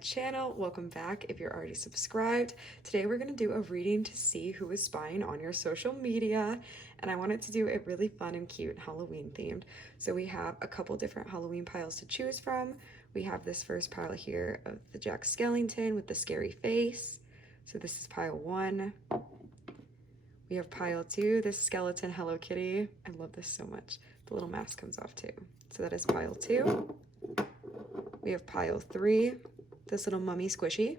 channel. Welcome back if you're already subscribed. Today we're going to do a reading to see who is spying on your social media, and I wanted to do it really fun and cute Halloween themed. So we have a couple different Halloween piles to choose from. We have this first pile here of the Jack Skellington with the scary face. So this is pile 1. We have pile 2, this skeleton Hello Kitty. I love this so much. The little mask comes off too. So that is pile 2. We have pile 3, this little mummy squishy.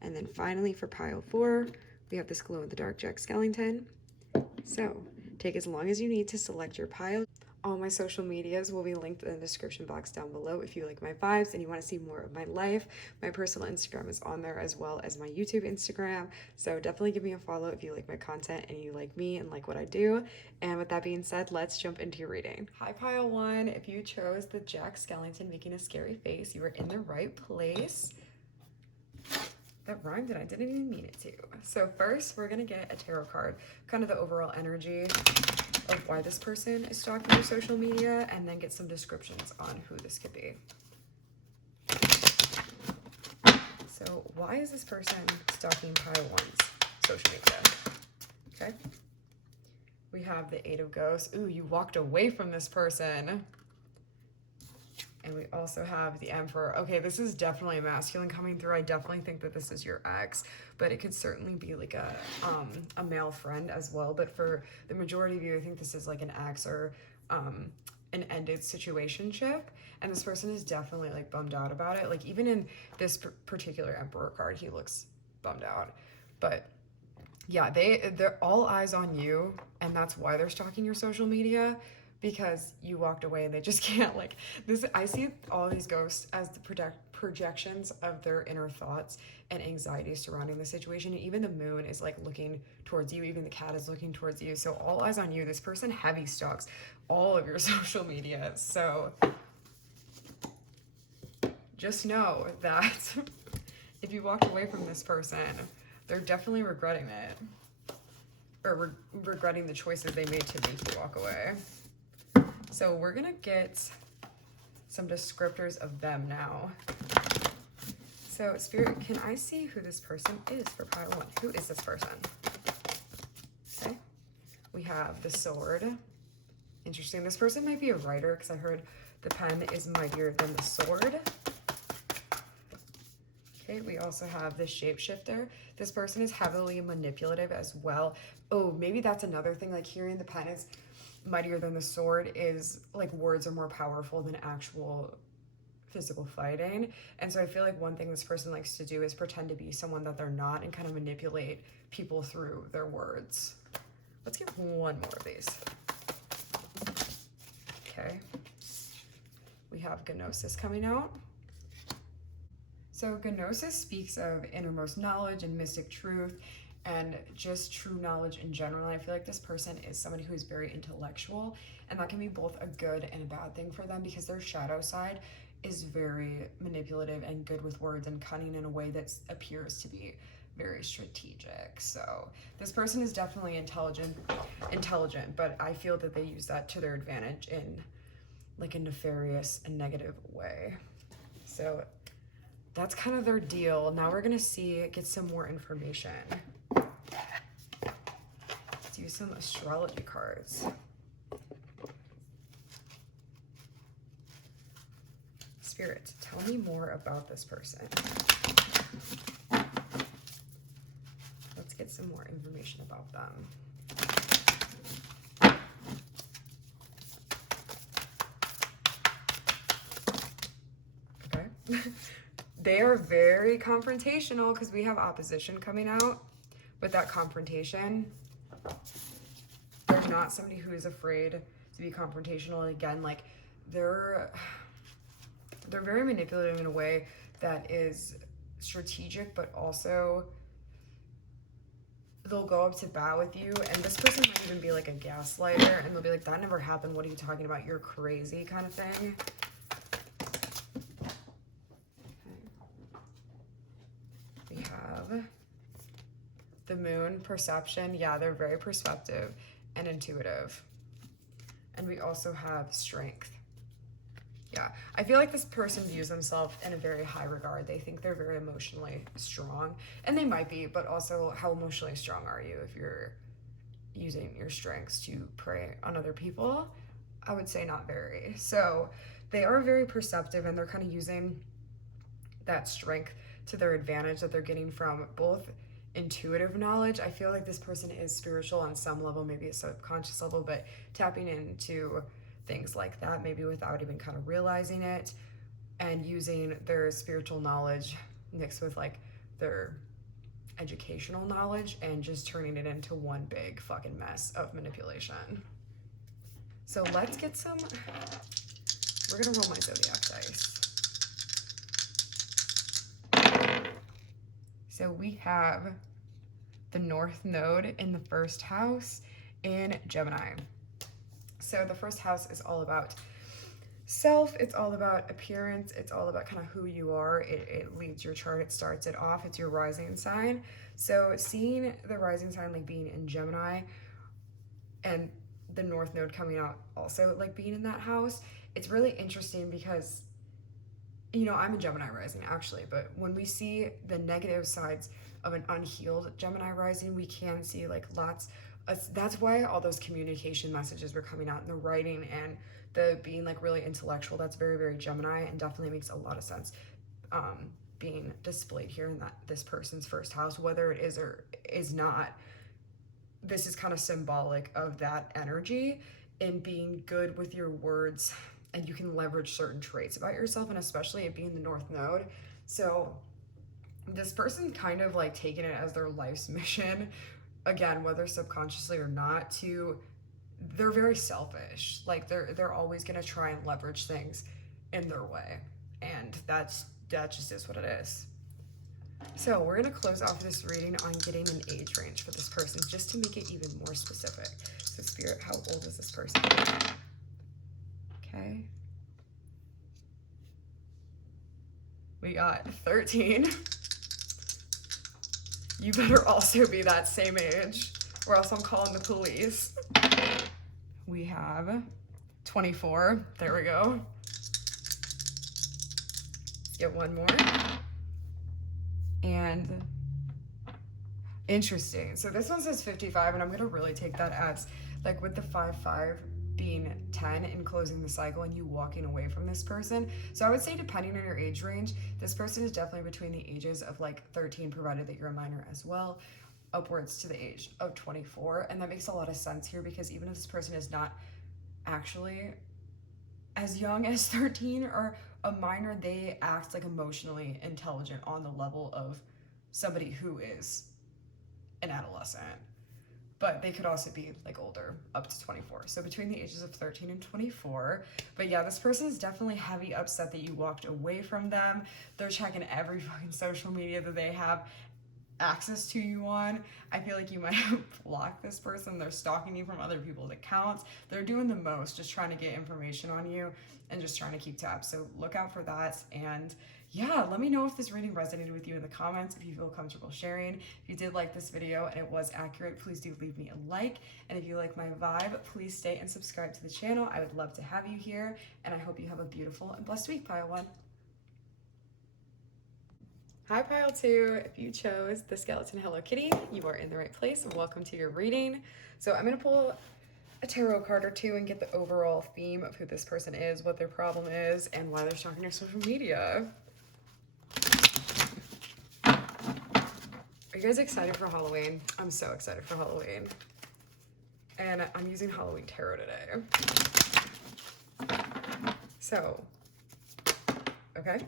And then finally for pile 4, we have this glow-in-the-dark Jack Skellington. So take as long as you need to select your pile. All my social medias will be linked in the description box down below if you like my vibes and you want to see more of my life. My personal Instagram is on there as well as my YouTube Instagram. So definitely give me a follow if you like my content and you like me and like what I do. And with that being said, let's jump into your reading. Hi, pile 1. If you chose the Jack Skellington making a scary face, you are in the right place. That rhymed and I didn't even mean it to. So first, we're going to get a tarot card, kind of the overall energy of why this person is stalking your social media, and then get some descriptions on who this could be. So why is this person stalking pile 1's social media? Okay. We have the 8 of Ghosts. Ooh, you walked away from this person. And we also have the Emperor. Okay, this is definitely a masculine coming through. I definitely think that this is your ex, but it could certainly be like a male friend as well. But for the majority of you, I think this is like an ex or an ended situationship. And this person is definitely like bummed out about it. Like even in this particular Emperor card, he looks bummed out. But yeah, they're all eyes on you, and that's why they're stalking your social media. Because you walked away and they just can't, like, this. I see all these ghosts as the projections of their inner thoughts and anxieties surrounding the situation. And even the moon is like looking towards you. Even the cat is looking towards you. So all eyes on you. This person heavy stalks all of your social media. So just know that if you walked away from this person, they're definitely regretting it. Or regretting the choices they made to make you walk away. So we're gonna get some descriptors of them now. So Spirit, can I see who this person is for pile 1? Who is this person? Okay. We have the Sword. Interesting. This person might be a writer because I heard the pen is mightier than the sword. Okay, we also have the Shapeshifter. This person is heavily manipulative as well. Oh, maybe that's another thing, like hearing the pen is mightier than the sword is like words are more powerful than actual physical fighting. And so I feel like one thing this person likes to do is pretend to be someone that they're not and kind of manipulate people through their words. Let's get one more of these. Okay. We have Gnosis coming out. So Gnosis speaks of innermost knowledge and mystic truth and just true knowledge in general. And I feel like this person is somebody who is very intellectual, and that can be both a good and a bad thing for them because their shadow side is very manipulative and good with words and cunning in a way that appears to be very strategic. So this person is definitely intelligent, but I feel that they use that to their advantage in like a nefarious and negative way. So that's kind of their deal. Now we're gonna get some more information. Let's use some astrology cards. Spirit, tell me more about this person. Let's get some more information about them. Okay. They are very confrontational because we have opposition coming out. With that confrontation, they're not somebody who is afraid to be confrontational. And again, like they're very manipulative in a way that is strategic, but also they'll go up to bat with you. And this person might even be like a gaslighter, and they'll be like, that never happened. What are you talking about? You're crazy, kind of thing. We have the Moon, perception. Yeah, they're very perceptive and intuitive. And we also have strength. Yeah, I feel like this person views themselves in a very high regard. They think they're very emotionally strong, and they might be, but also how emotionally strong are you if you're using your strengths to prey on other people? I would say not very. So they are very perceptive, and they're kind of using that strength to their advantage that they're getting from both intuitive knowledge. I feel like this person is spiritual on some level, maybe a subconscious level, but tapping into things like that, maybe without even kind of realizing it, and using their spiritual knowledge mixed with like their educational knowledge and just turning it into one big fucking mess of manipulation. So let's get some, we're gonna roll my zodiac dice. So we have the North Node in the first house in Gemini. So the first house is all about self, it's all about appearance, it's all about kind of who you are. It leads your chart, it starts it off, it's your rising sign. So seeing the rising sign like being in Gemini and the North Node coming out also like being in that house, it's really interesting because, you know, I'm a Gemini rising actually, but when we see the negative sides of an unhealed Gemini rising, we can see like lots. That's why all those communication messages were coming out in the writing and the being like really intellectual. That's very, very Gemini and definitely makes a lot of sense being displayed here in this person's first house, whether it is or is not. This is kind of symbolic of that energy and being good with your words, and you can leverage certain traits about yourself, and especially it being the North Node. So this person kind of like taking it as their life's mission, again, whether subconsciously or not, they're very selfish. Like they're always gonna try and leverage things in their way. And that just is what it is. So we're gonna close off this reading on getting an age range for this person, just to make it even more specific. So Spirit, how old is this person? Okay. We got 13. You better also be that same age, or else I'm calling the police. We have 24. There we go. Let's get one more. And interesting. So this one says 55, and I'm gonna really take that as like with the 5-5 being 10 and closing the cycle and you walking away from this person. So I would say depending on your age range, this person is definitely between the ages of like 13, provided that you're a minor as well, upwards to the age of 24. And that makes a lot of sense here because even if this person is not actually as young as 13 or a minor, they act like emotionally intelligent on the level of somebody who is an adolescent. But they could also be like older, up to 24. So between the ages of 13 and 24. But yeah, this person is definitely heavy upset that you walked away from them. They're checking every fucking social media that they have access to you on. I feel like you might have blocked this person. They're stalking you from other people's accounts. They're doing the most, just trying to get information on you and just trying to keep tabs. So look out for that. And yeah, let me know if this reading resonated with you in the comments, if you feel comfortable sharing. If you did like this video and it was accurate, please do leave me a like. And if you like my vibe, please stay and subscribe to the channel. I would love to have you here. And I hope you have a beautiful and blessed week, Pile 1. Hi, Pile 2. If you chose the skeleton Hello Kitty, you are in the right place. Welcome to your reading. So I'm going to pull a tarot card or two and get the overall theme of who this person is, what their problem is, and why they're stalking your social media. Are you guys excited for Halloween? I'm so excited for Halloween. And I'm using Halloween tarot today. So, okay.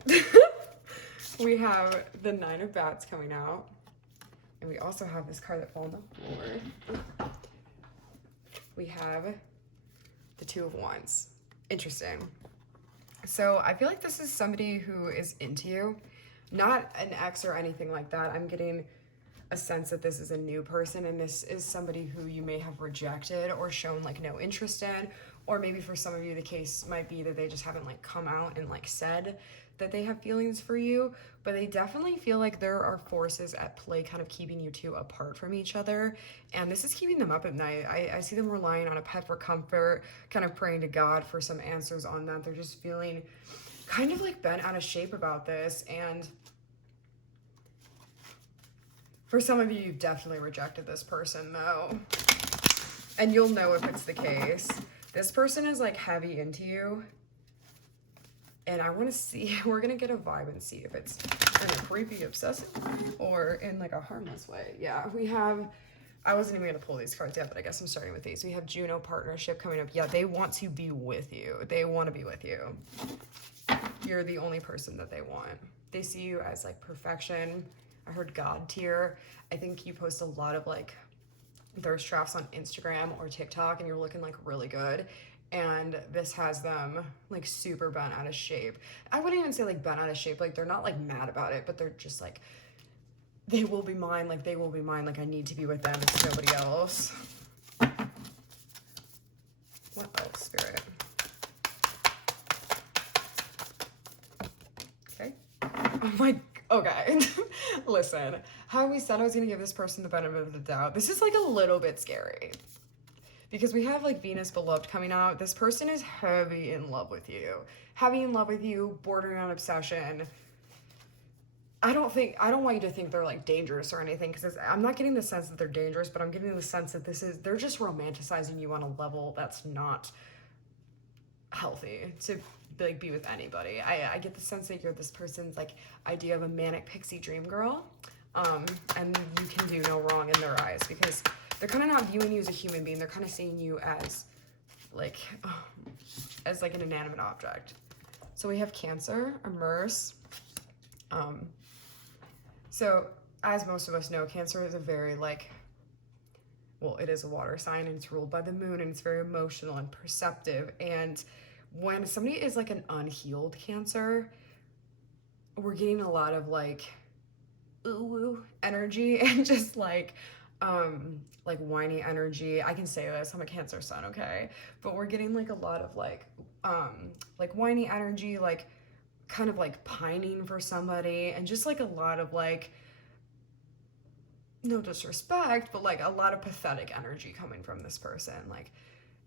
We have the 9 of Bats coming out. And we also have this card that fell on the floor. We have the 2 of Wands. Interesting. So I feel like this is somebody who is into you. Not an ex or anything like that. I'm getting a sense that this is a new person, and this is somebody who you may have rejected or shown like no interest in, or maybe for some of you the case might be that they just haven't like come out and like said that they have feelings for you, but they definitely feel like there are forces at play kind of keeping you two apart from each other. And this is keeping them up at night. I see them relying on a pet for comfort, kind of praying to God for some answers on that. They're just feeling kind of like bent out of shape about this. And for some of you, you've definitely rejected this person though. And you'll know if it's the case. This person is like heavy into you. And I want to see, we're going to get a vibe and see if it's in a creepy, obsessive way or in like a harmless way. Yeah, we have, I wasn't even going to pull these cards yet, but I guess I'm starting with these. We have Juno partnership coming up. Yeah, they want to be with you. They want to be with you. You're the only person that they want. They see you as like perfection. I heard God tier. I think you post a lot of like thirst traps on Instagram or TikTok and you're looking like really good. And this has them like super bent out of shape. I wouldn't even say like bent out of shape. Like they're not like mad about it, but they're just like, they will be mine. Like they will be mine. Like I need to be with them. It's nobody else. What else, Spirit? Okay. Oh my, okay. Listen, how we said I was going to give this person the benefit of the doubt. This is like a little bit scary. Because we have like Venus beloved coming out. This person is heavy in love with you. Heavy in love with you, bordering on obsession. I don't want you to think they're like dangerous or anything, because I'm not getting the sense that they're dangerous, but I'm getting the sense that they're just romanticizing you on a level that's not healthy to like be with anybody. I get the sense that you're this person's like idea of a manic pixie dream girl. And you can do no wrong in their eyes because they're kind of not viewing you as a human being. They're kind of seeing you as like an inanimate object. So we have Cancer, immerse. So as most of us know, Cancer is a very it is a water sign and it's ruled by the moon and it's very emotional and perceptive. And when somebody is like an unhealed Cancer, we're getting a lot of like ooh energy and just like whiny energy. I can say this, I'm a Cancer sun, okay? But we're getting like a lot of like whiny energy, like kind of like pining for somebody, and just like a lot of like, no disrespect, but like a lot of pathetic energy coming from this person. Like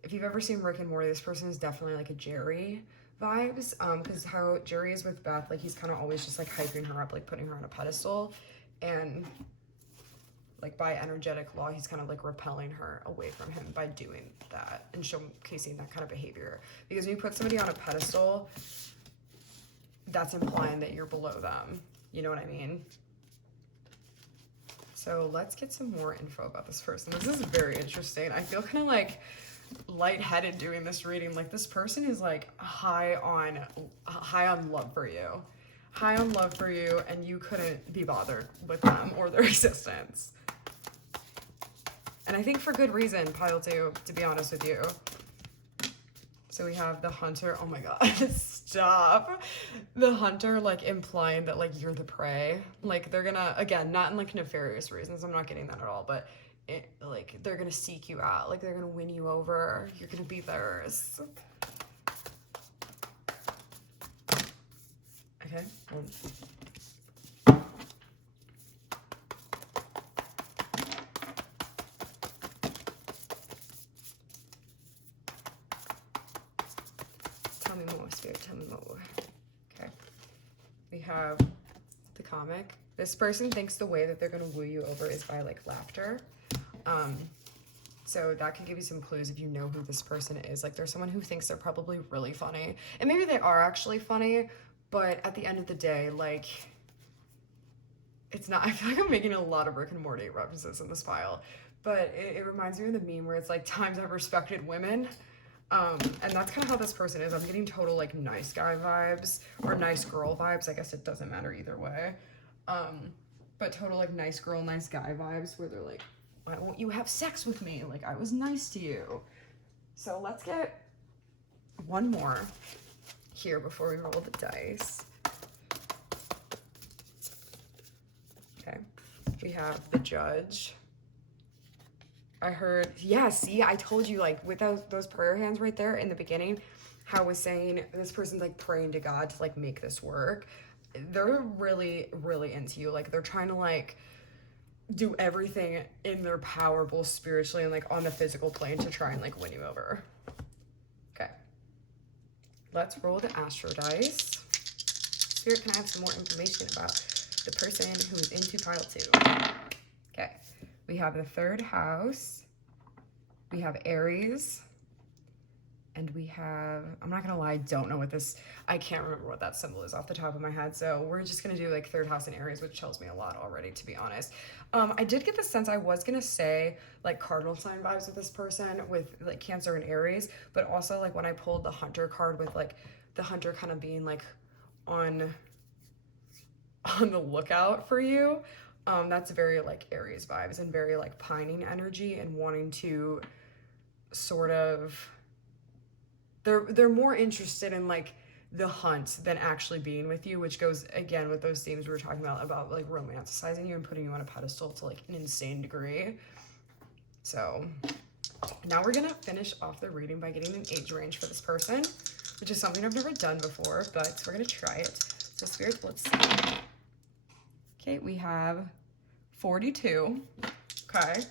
if you've ever seen Rick and Morty, this person is definitely like a Jerry vibes, because how Jerry is with Beth, like he's kind of always just like hyping her up, like putting her on a pedestal, and like by energetic law, he's kind of like repelling her away from him by doing that and showcasing that kind of behavior. Because when you put somebody on a pedestal, that's implying that you're below them. You know what I mean? So let's get some more info about this person. This is very interesting. I feel kind of like lightheaded doing this reading. Like this person is like high on love for you. High on love for you, and you couldn't be bothered with them or their existence. And I think for good reason, pile two, to be honest with you. So we have the Hunter. Oh my God, stop. The Hunter, like implying that like you're the prey. Like they're gonna, again, not in like nefarious reasons. I'm not getting that at all, but like they're gonna seek you out. Like they're gonna win you over. You're gonna be theirs. Okay. Tell me more, Spirit, tell me more. Okay. We have the comic. This person thinks the way that they're gonna woo you over is by like laughter. So that could give you some clues if you know who this person is. Like there's someone who thinks they're probably really funny. And maybe they are actually funny, but at the end of the day, like, it's not, I feel like I'm making a lot of Rick and Morty references in this file, but it reminds me of the meme where it's like, times I've respected women. And that's kind of how this person is. I'm getting total like nice guy vibes or nice girl vibes. I guess it doesn't matter either way. But total like nice girl, nice guy vibes where they're like, why won't you have sex with me? Like I was nice to you. So let's get one more here before we roll the dice. Okay, we have the Judge, I heard, yeah, see, I told you, like, with those prayer hands right there in the beginning, how I was saying this person's, like, praying to God to, like, make this work. They're really, really into you. Like, they're trying to, like, do everything in their power, both spiritually and, like, on the physical plane to try and, like, win you over. Okay. Let's roll the astro dice. Spirit, can I have some more information about the person who is into pile 2? Okay. We have the 3rd house. We have Aries. And we have, I'm not gonna lie, I don't know what this, I can't remember what that symbol is off the top of my head. So we're just gonna do like 3rd house and Aries, which tells me a lot already, to be honest. I did get the sense I was gonna say like cardinal sign vibes with this person with like Cancer and Aries, but also like when I pulled the Hunter card with like the Hunter kind of being like on the lookout for you, that's very like Aries vibes and very like pining energy and wanting to sort of, they're more interested in like the hunt than actually being with you, which goes again with those themes we were talking about like romanticizing you and putting you on a pedestal to like an insane degree. So now we're gonna finish off the reading by getting an age range for this person, which is something I've never done before, but we're gonna try it. So Spirit, let's see. Okay, we have 42. Okay.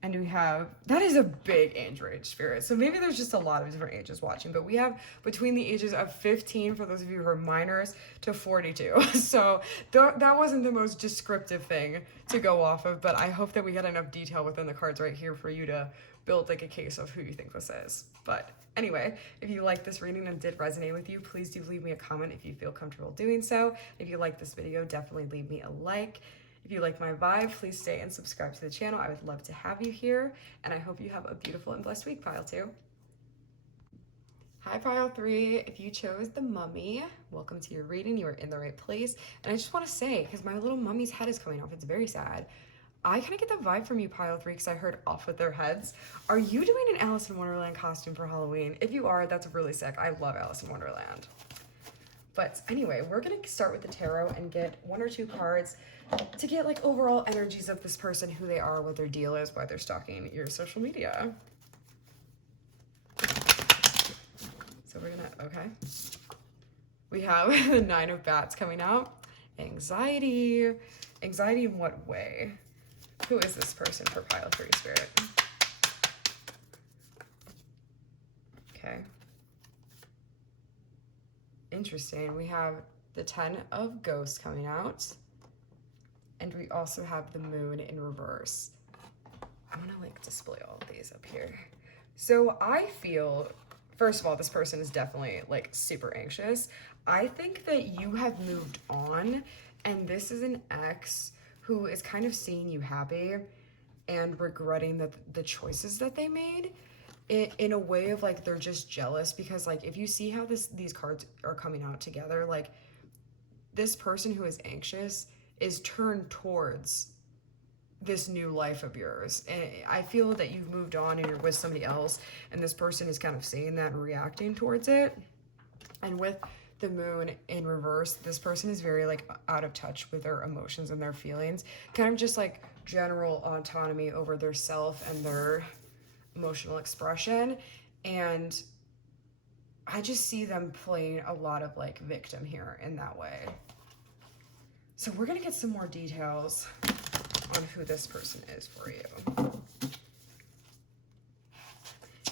And we have, that is a big age range, Spirit. So maybe there's just a lot of different ages watching, but we have between the ages of 15, for those of you who are minors, to 42. So that wasn't the most descriptive thing to go off of, but I hope that we got enough detail within the cards right here for you to build like a case of who you think this is. But anyway, if you like this reading and did resonate with you, please do leave me a comment if you feel comfortable doing so. If you like this video, definitely leave me a like. If you like my vibe, please stay and subscribe to the channel. I would love to have you here, and I hope you have a beautiful and blessed week, Pile 2. Hi, Pile 3. If you chose the mummy, welcome to your reading. You are in the right place. And I just want to say, because my little mummy's head is coming off, it's very sad. I kind of get the vibe from you, Pile 3, because I heard off with their heads. Are you doing an Alice in Wonderland costume for Halloween? If you are, that's really sick. I love Alice in Wonderland. But anyway, we're going to start with the tarot and get 1 or 2 cards to get like overall energies of this person, who they are, what their deal is, why they're stalking your social media. So we're gonna, okay. We have the 9 of Bats coming out. Anxiety. Anxiety in what way? Who is this person for Pile 3, Spirit? Okay. Interesting. We have the 10 of Ghosts coming out. And we also have the Moon in reverse. I'm gonna like display all of these up here. So I feel, first of all, this person is definitely like super anxious. I think that you have moved on, and this is an ex who is kind of seeing you happy and regretting the choices that they made in a way of like, they're just jealous because like, if you see how these cards are coming out together, like this person who is anxious is turned towards this new life of yours. And I feel that you've moved on and you're with somebody else, and this person is kind of seeing that and reacting towards it. And with the Moon in reverse, this person is very like out of touch with their emotions and their feelings, kind of just like general autonomy over their self and their emotional expression. And I just see them playing a lot of like victim here in that way. So we're gonna get some more details on who this person is for you.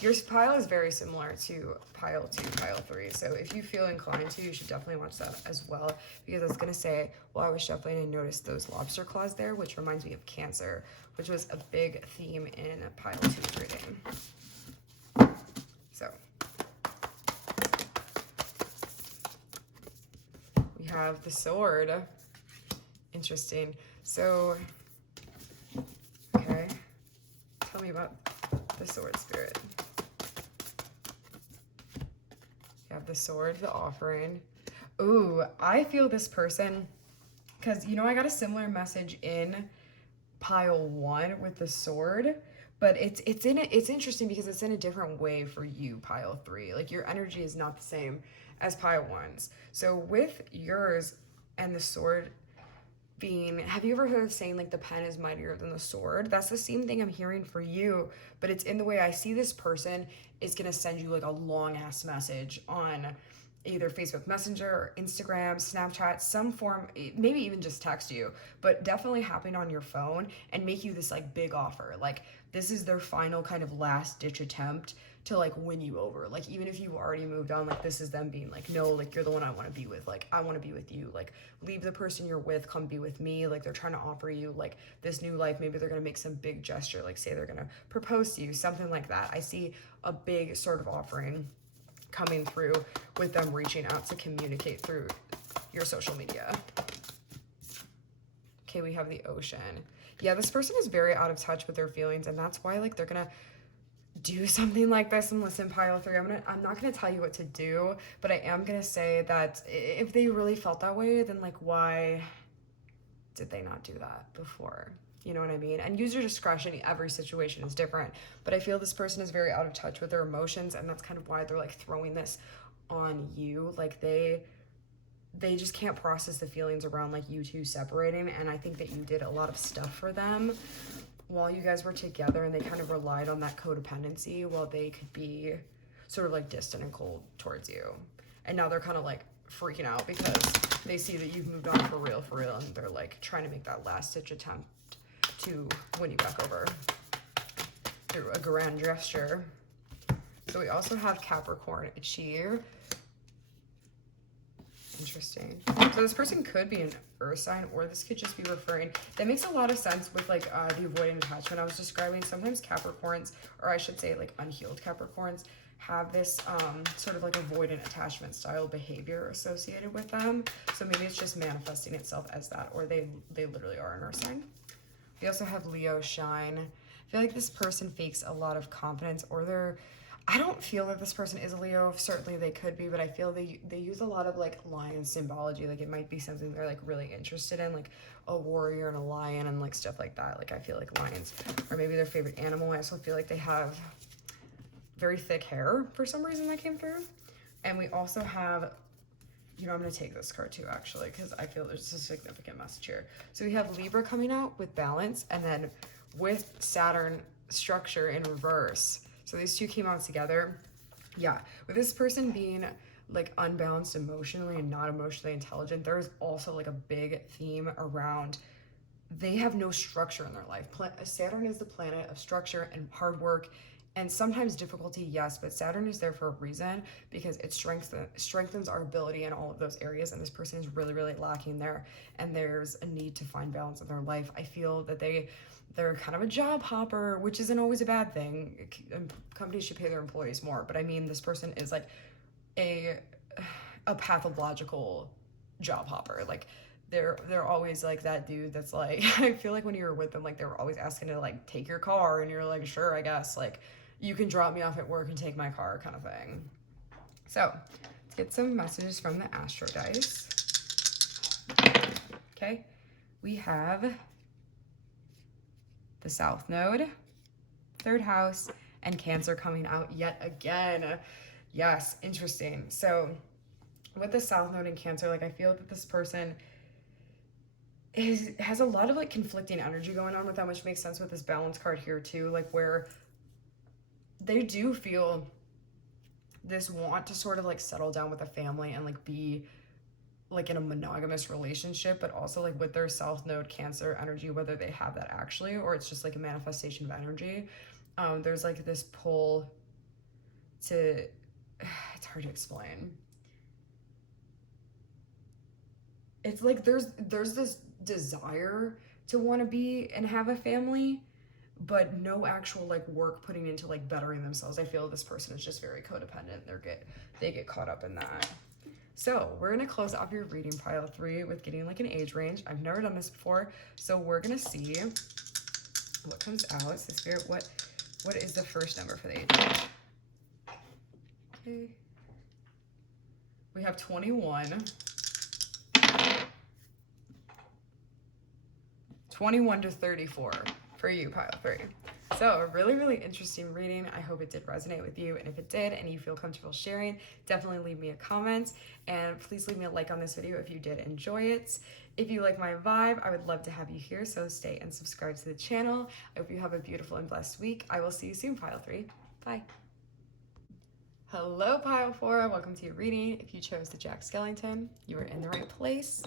Your pile is very similar to Pile 2, Pile 3. So if you feel inclined to, you should definitely watch that as well. Because I was gonna say, while I was shuffling, I noticed those lobster claws there, which reminds me of Cancer, which was a big theme in Pile 2's reading. So we have the Sword. Interesting. So, okay, tell me about the Sword, Spirit. You have the Sword, the Offering. Ooh, I feel this person, because, you know, I got a similar message in Pile 1 with the Sword, but it's interesting because it's in a different way for you, Pile 3. Like, your energy is not the same as Pile 1's. So with yours and the Sword, being, have you ever heard of saying like the pen is mightier than the sword? That's the same thing I'm hearing for you, but it's in the way I see this person is going to send you like a long ass message on either Facebook Messenger or Instagram, Snapchat, some form, maybe even just text you, but definitely hopping on your phone and make you this like big offer. Like this is their final kind of last ditch attempt to like win you over. Like even if you've already moved on, like this is them being like, no, like you're the one I want to be with. Like I want to be with you. Like leave the person you're with, come be with me. Like they're trying to offer you like this new life. Maybe they're going to make some big gesture, like say they're going to propose to you, something like that. I see a big sort of offering coming through with them reaching out to communicate through your social media. Okay, we have the Ocean. Yeah, this person is very out of touch with their feelings, and that's why like they're gonna do something like this. And listen, pile 3, I'm not gonna tell you what to do, but I am gonna say that if they really felt that way, then like why did they not do that before? You know what I mean? And use your discretion. Every situation is different, but I feel this person is very out of touch with their emotions, and that's kind of why they're like throwing this on you. Like they just can't process the feelings around like you two separating, and I think that you did a lot of stuff for them while you guys were together, and they kind of relied on that codependency while they could be sort of like distant and cold towards you. And now they're kind of like freaking out because they see that you've moved on for real, and they're like trying to make that last ditch attempt to win you back over through a grand gesture. So we also have Capricorn here. Interesting. So this person could be an earth sign, or this could just be referring, that makes a lot of sense with like the avoidant attachment I was describing. Sometimes Capricorns, or I should say like unhealed Capricorns, have this sort of like avoidant attachment style behavior associated with them. So maybe it's just manifesting itself as that, or they literally are an earth sign. We also have Leo shine. I feel like this person fakes a lot of confidence, or I don't feel that this person is a Leo. Certainly they could be, but I feel they use a lot of like lion symbology. Like it might be something they're like really interested in, like a warrior and a lion and like stuff like that. Like I feel like lions are maybe their favorite animal. I also feel like they have very thick hair for some reason that came through. And we also have, you know, I'm going to take this card too, actually, because I feel there's a significant message here. So we have Libra coming out with balance, and then with Saturn structure in reverse. So these two came out together. Yeah, with this person being like unbalanced emotionally and not emotionally intelligent, there's also like a big theme around they have no structure in their life. Saturn is the planet of structure and hard work and sometimes difficulty, yes, but Saturn is there for a reason, because it strengthens our ability in all of those areas, and this person is really, really lacking there, and there's a need to find balance in their life. I feel that they're kind of a job hopper, which isn't always a bad thing. Companies should pay their employees more, but I mean, this person is like a pathological job hopper. Like they're always like that dude that's like, I feel like when you were with them, like they were always asking to like take your car, and you're like, sure, I guess, like you can drop me off at work and take my car, kind of thing. So let's get some messages from the Astro Dice. Okay, we have the South Node, 3rd house, and Cancer coming out yet again. Yes, interesting. So with the South Node and Cancer, like I feel that this person has a lot of like conflicting energy going on with them, which makes sense with this balance card here too, like where they do feel this want to sort of like settle down with a family and like be like in a monogamous relationship, but also like with their South Node Cancer energy, whether they have that actually or it's just like a manifestation of energy, there's like this pull to, it's hard to explain. It's like there's this desire to want to be and have a family, but no actual like work putting into like bettering themselves. I feel this person is just very codependent. They get caught up in that. So we're gonna close off your reading pile 3 with getting like an age range. I've never done this before, so we're gonna see what comes out. So Spirit, what is the first number for the age range? Okay, we have 21. 21 to 34 for you, pile 3. So a really, really interesting reading. I hope it did resonate with you. And if it did and you feel comfortable sharing, definitely leave me a comment. And please leave me a like on this video if you did enjoy it. If you like my vibe, I would love to have you here, so stay and subscribe to the channel. I hope you have a beautiful and blessed week. I will see you soon, Pile 3. Bye. Hello, Pile 4. Welcome to your reading. If you chose the Jack Skellington, you are in the right place.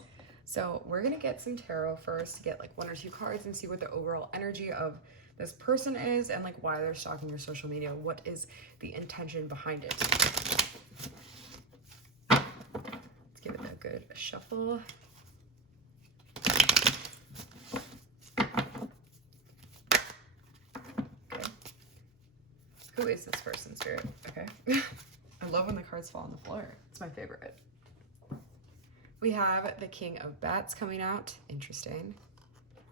So we're going to get some tarot first to get like 1 or 2 cards and see what the overall energy of this person is and like why they're stalking your social media. What is the intention behind it? Let's give it a good shuffle. Who is this person, Spirit? Okay. I love when the cards fall on the floor. It's my favorite. We have the King of Bats coming out. Interesting.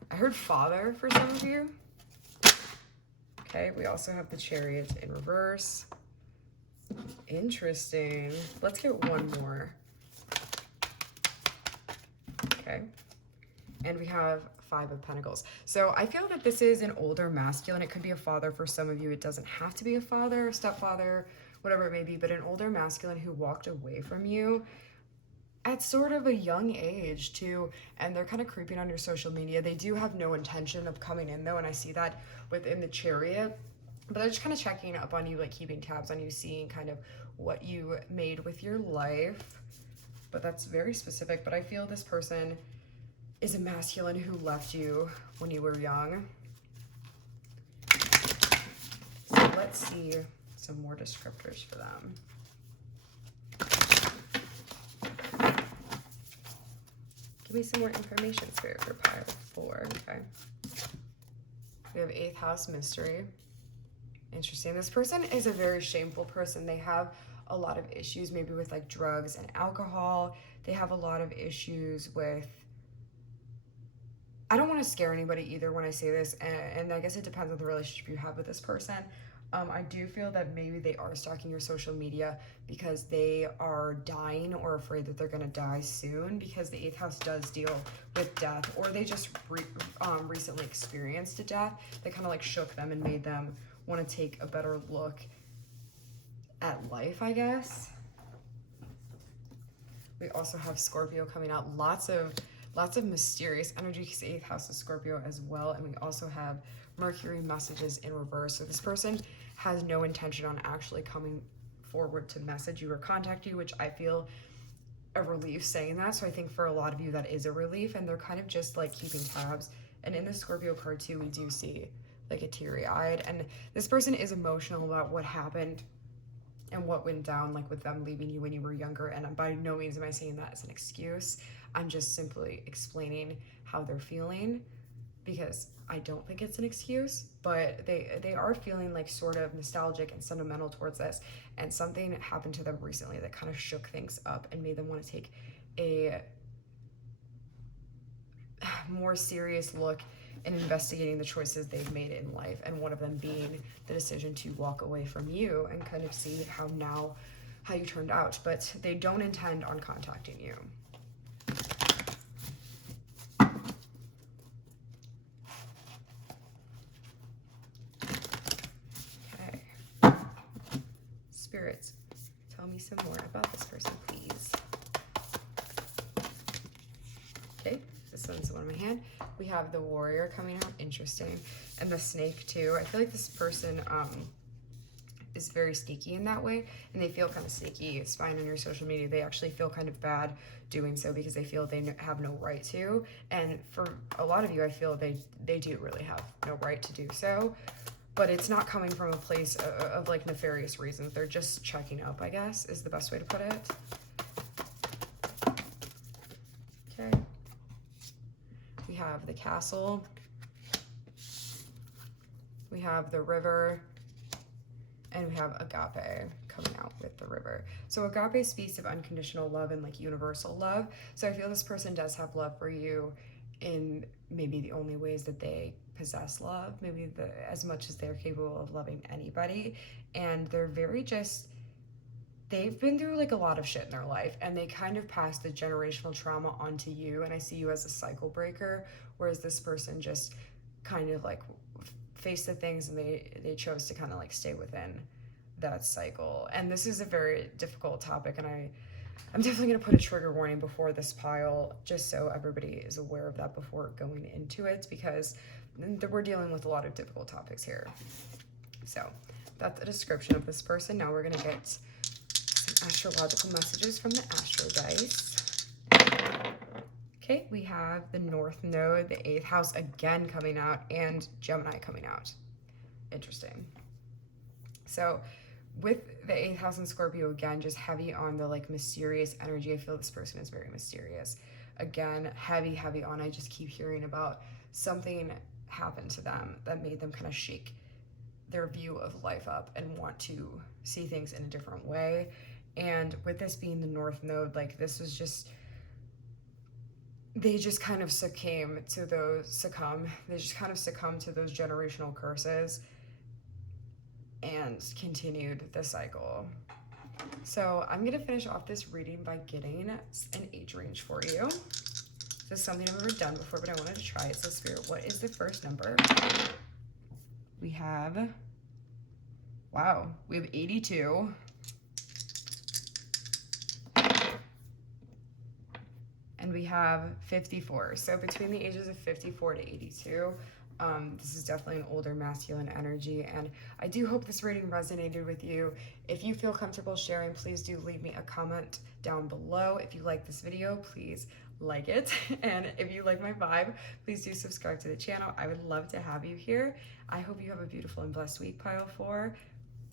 I heard Father for some of you. Okay, we also have the Chariot in reverse. Interesting. Let's get one more. Okay. And we have 5 of Pentacles. So I feel that this is an older masculine. It could be a father for some of you. It doesn't have to be a father, stepfather, whatever it may be, but an older masculine who walked away from you at sort of a young age too, and they're kind of creeping on your social media. They do have no intention of coming in though, and I see that within the Chariot, but they're just kind of checking up on you, like keeping tabs on you, seeing kind of what you made with your life. But that's very specific. But I feel this person is a masculine who left you when you were young. So let's see some more descriptors for them. Give me some more information, Spirit, for Pile 4. Okay. We have 8th house mystery. Interesting. This person is a very shameful person. They have a lot of issues, maybe with like drugs and alcohol. They have a lot of issues with, I don't want to scare anybody either when I say this, and I guess it depends on the relationship you have with this person. I do feel that maybe they are stalking your social media because they are dying or afraid that they're going to die soon, because the 8th house does deal with death, or they just recently experienced a death that kind of like shook them and made them want to take a better look at life, I guess. We also have Scorpio coming out. Lots of mysterious energy, because 8th house is Scorpio as well. And we also have Mercury messages in reverse. So this person has no intention on actually coming forward to message you or contact you, which I feel a relief saying that. So I think for a lot of you that is a relief, and they're kind of just like keeping tabs. And in the Scorpio card too, we do see like a teary-eyed, and this person is emotional about what happened and what went down, like with them leaving you when you were younger. And by no means am I saying that as an excuse. I'm just simply explaining how they're feeling, because I don't think it's an excuse, but they are feeling like sort of nostalgic and sentimental towards this. And something happened to them recently that kind of shook things up and made them want to take a more serious look in investigating the choices they've made in life, and one of them being the decision to walk away from you and kind of see how you turned out. But they don't intend on contacting you. Okay. Spirits, tell me some more about this person, please. Okay, this one's the one in my hand. We have the Warrior coming out. Interesting. And the Snake too. I feel like this person is very sneaky in that way, and they feel kind of sneaky spying on your social media. They actually feel kind of bad doing so because they feel they have no right to. And for a lot of you, I feel they do really have no right to do so, but it's not coming from a place of like nefarious reasons. They're just checking up, I guess, is the best way to put it. Okay. We have the Castle. We have the River. And we have Agape coming out with the River. So Agape speaks of unconditional love and like universal love. So I feel this person does have love for you in maybe the only ways that they possess love, maybe as much as they're capable of loving anybody. And they're very they've been through like a lot of shit in their life, and they kind of pass the generational trauma onto you. And I see you as a cycle breaker, whereas this person just kind of like face the things, and they chose to kind of like stay within that cycle. And this is a very difficult topic, and I'm definitely going to put a trigger warning before this pile, just so everybody is aware of that before going into it, because we're dealing with a lot of difficult topics here. So that's a description of this person. Now we're going to get some astrological messages from the Astro Dice. Okay, we have the North Node, the 8th house again coming out, and Gemini coming out. Interesting. So with the 8th house in Scorpio, again, just heavy on the like mysterious energy. I feel this person is very mysterious. Again, heavy on, I just keep hearing about something happened to them that made them kind of shake their view of life up and want to see things in a different way. And with this being the North Node, like this was just, they just kind of succumb to those generational curses and continued the cycle. So I'm gonna finish off this reading by getting an age range for you. This is something I've never done before, but I wanted to try it. So Spirit, what is the first number? We have, wow, we have 82. And we have 54. So between the ages of 54 to 82, this is definitely an older masculine energy. And I do hope this reading resonated with you. If you feel comfortable sharing, please do leave me a comment down below. If you like this video, please like it. And if you like my vibe, please do subscribe to the channel. I would love to have you here. I hope you have a beautiful and blessed week, Pile 4.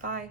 Bye.